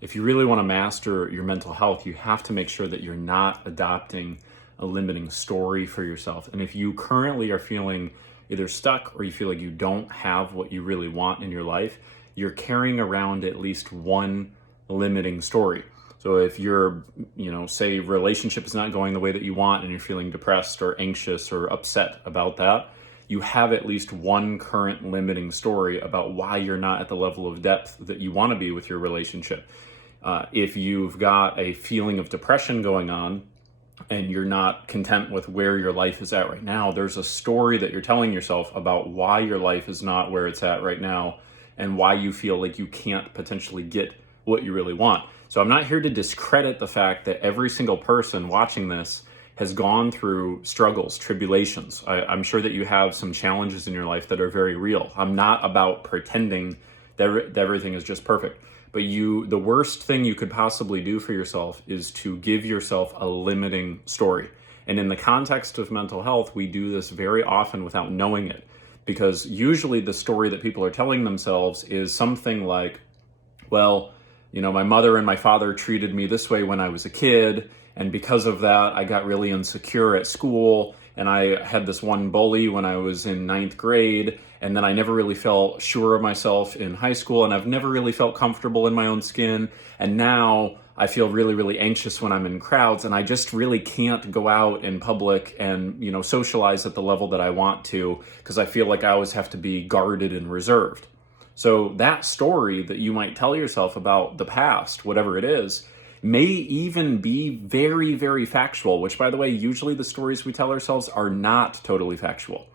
if you really want to master your mental health, you have to make sure that you're not adopting a limiting story for yourself. And if you currently are feeling either stuck or you feel like you don't have what you really want in your life, you're carrying around at least one limiting story. So if you're, say relationship is not going the way that you want and you're feeling depressed or anxious or upset about that, you have at least one current limiting story about why you're not at the level of depth that you want to be with your relationship. If you've got a feeling of depression going on and you're not content with where your life is at right now, there's a story that you're telling yourself about why your life is not where it's at right now and why you feel like you can't potentially get what you really want. So I'm not here to discredit the fact that every single person watching this has gone through struggles, tribulations. I'm sure that you have some challenges in your life that are very real. I'm not about pretending that everything is just perfect. But the worst thing you could possibly do for yourself is to give yourself a limiting story. And in the context of mental health, we do this very often without knowing it. Because usually the story that people are telling themselves is something like, well, my mother and my father treated me this way when I was a kid, and because of that, I got really insecure at school, and I had this one bully when I was in 9th grade, and then I never really felt sure of myself in high school, and I've never really felt comfortable in my own skin, and now I feel really, really anxious when I'm in crowds, and I just really can't go out in public and, socialize at the level that I want to, because I feel like I always have to be guarded and reserved. So that story that you might tell yourself about the past, whatever it is, may even be very, very factual, which, by the way, usually the stories we tell ourselves are not totally factual.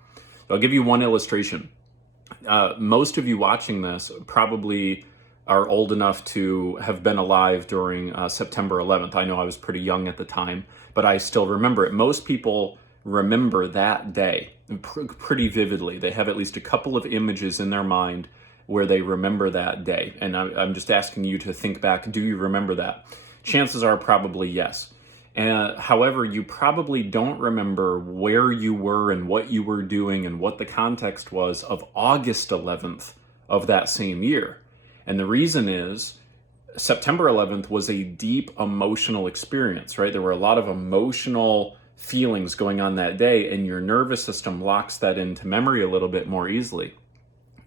I'll give you one illustration. Most of you watching this probably are old enough to have been alive during September 11th. I know I was pretty young at the time, but I still remember it. Most people remember that day pretty vividly. They have at least a couple of images in their mind where they remember that day. And I'm just asking you to think back, do you remember that? Chances are probably yes. However, you probably don't remember where you were and what you were doing and what the context was of August 11th of that same year. And the reason is September 11th was a deep emotional experience, right? There were a lot of emotional feelings going on that day, and your nervous system locks that into memory a little bit more easily.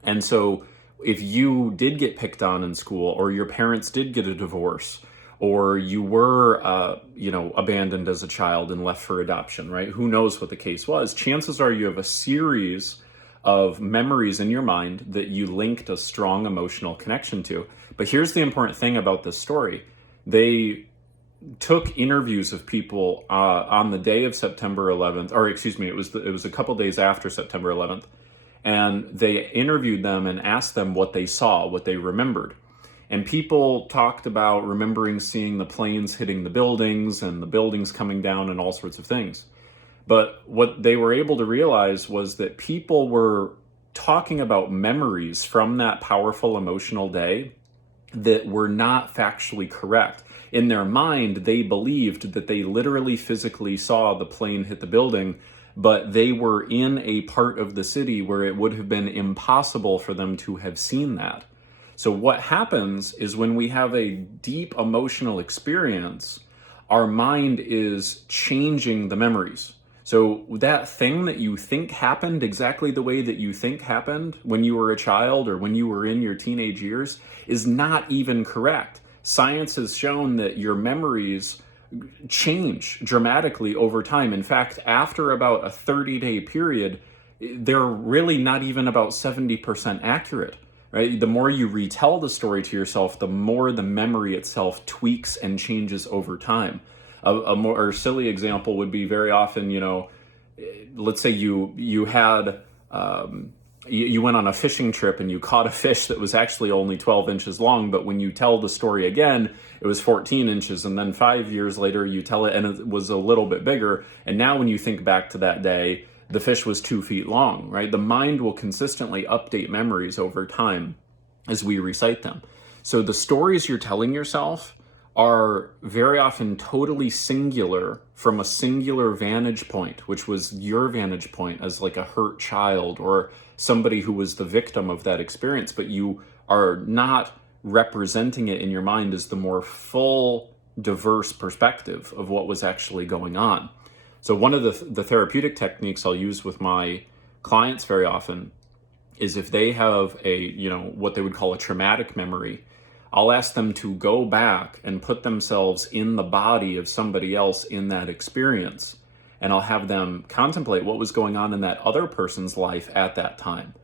And so if you did get picked on in school, or your parents did get a divorce, or you were, abandoned as a child and left for adoption, right? Who knows what the case was? Chances are you have a series of memories in your mind that you linked a strong emotional connection to. But here's the important thing about this story. They took interviews of people on the day of September 11th, or excuse me, it was a couple days after September 11th. And they interviewed them and asked them what they saw, what they remembered. And people talked about remembering seeing the planes hitting the buildings and the buildings coming down and all sorts of things. But what they were able to realize was that people were talking about memories from that powerful emotional day that were not factually correct. In their mind, they believed that they literally physically saw the plane hit the building, but they were in a part of the city where it would have been impossible for them to have seen that. So what happens is when we have a deep emotional experience, our mind is changing the memories. So that thing that you think happened exactly the way that you think happened when you were a child or when you were in your teenage years is not even correct. Science has shown that your memories change dramatically over time. In fact, after about a 30-day period, they're really not even about 70% accurate, right? The more you retell the story to yourself, the more the memory itself tweaks and changes over time. A more silly example would be very often, let's say you had you went on a fishing trip and you caught a fish that was actually only 12 inches long, but when you tell the story again, it was 14 inches, and then 5 years later you tell it and it was a little bit bigger, and now when you think back to that day, the fish was 2 feet long, right? The mind will consistently update memories over time as we recite them. So the stories you're telling yourself are very often totally singular from a singular vantage point, which was your vantage point as like a hurt child or somebody who was the victim of that experience, but you are not representing it in your mind as the more full, diverse perspective of what was actually going on. So one of the therapeutic techniques I'll use with my clients very often is if they have what they would call a traumatic memory, I'll ask them to go back and put themselves in the body of somebody else in that experience. And I'll have them contemplate what was going on in that other person's life at that time.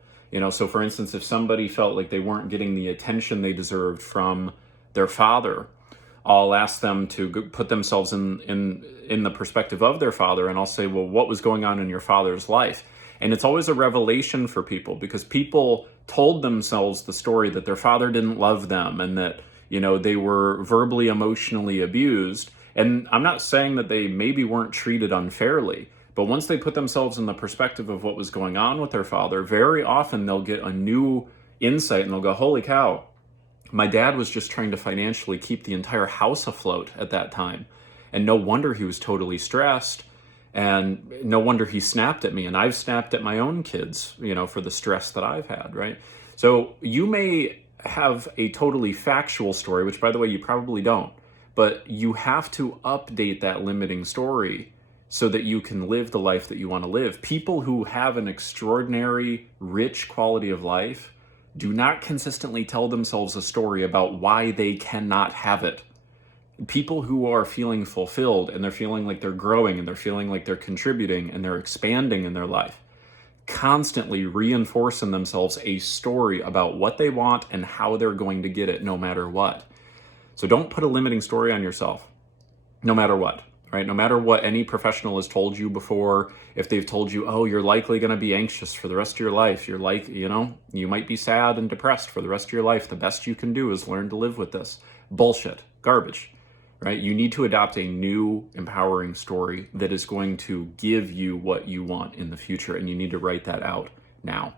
So for instance, if somebody felt like they weren't getting the attention they deserved from their father, I'll ask them to put themselves in the perspective of their father, and I'll say, well, what was going on in your father's life? And it's always a revelation for people, because people told themselves the story that their father didn't love them and that, they were verbally, emotionally abused. And I'm not saying that they maybe weren't treated unfairly, but once they put themselves in the perspective of what was going on with their father, very often they'll get a new insight and they'll go, holy cow, my dad was just trying to financially keep the entire house afloat at that time. And no wonder he was totally stressed. And no wonder he snapped at me. And I've snapped at my own kids, for the stress that I've had, right? So you may have a totally factual story, which, by the way, you probably don't. But you have to update that limiting story so that you can live the life that you want to live. People who have an extraordinary, rich quality of life do not consistently tell themselves a story about why they cannot have it. People who are feeling fulfilled and they're feeling like they're growing and they're feeling like they're contributing and they're expanding in their life, constantly reinforce in themselves a story about what they want and how they're going to get it no matter what. So don't put a limiting story on yourself, no matter what, right? No matter what any professional has told you before, if they've told you, oh, you're likely going to be anxious for the rest of your life, you're like, you might be sad and depressed for the rest of your life. The best you can do is learn to live with this. Bullshit, garbage. Right? You need to adopt a new, empowering story that is going to give you what you want in the future, and you need to write that out now.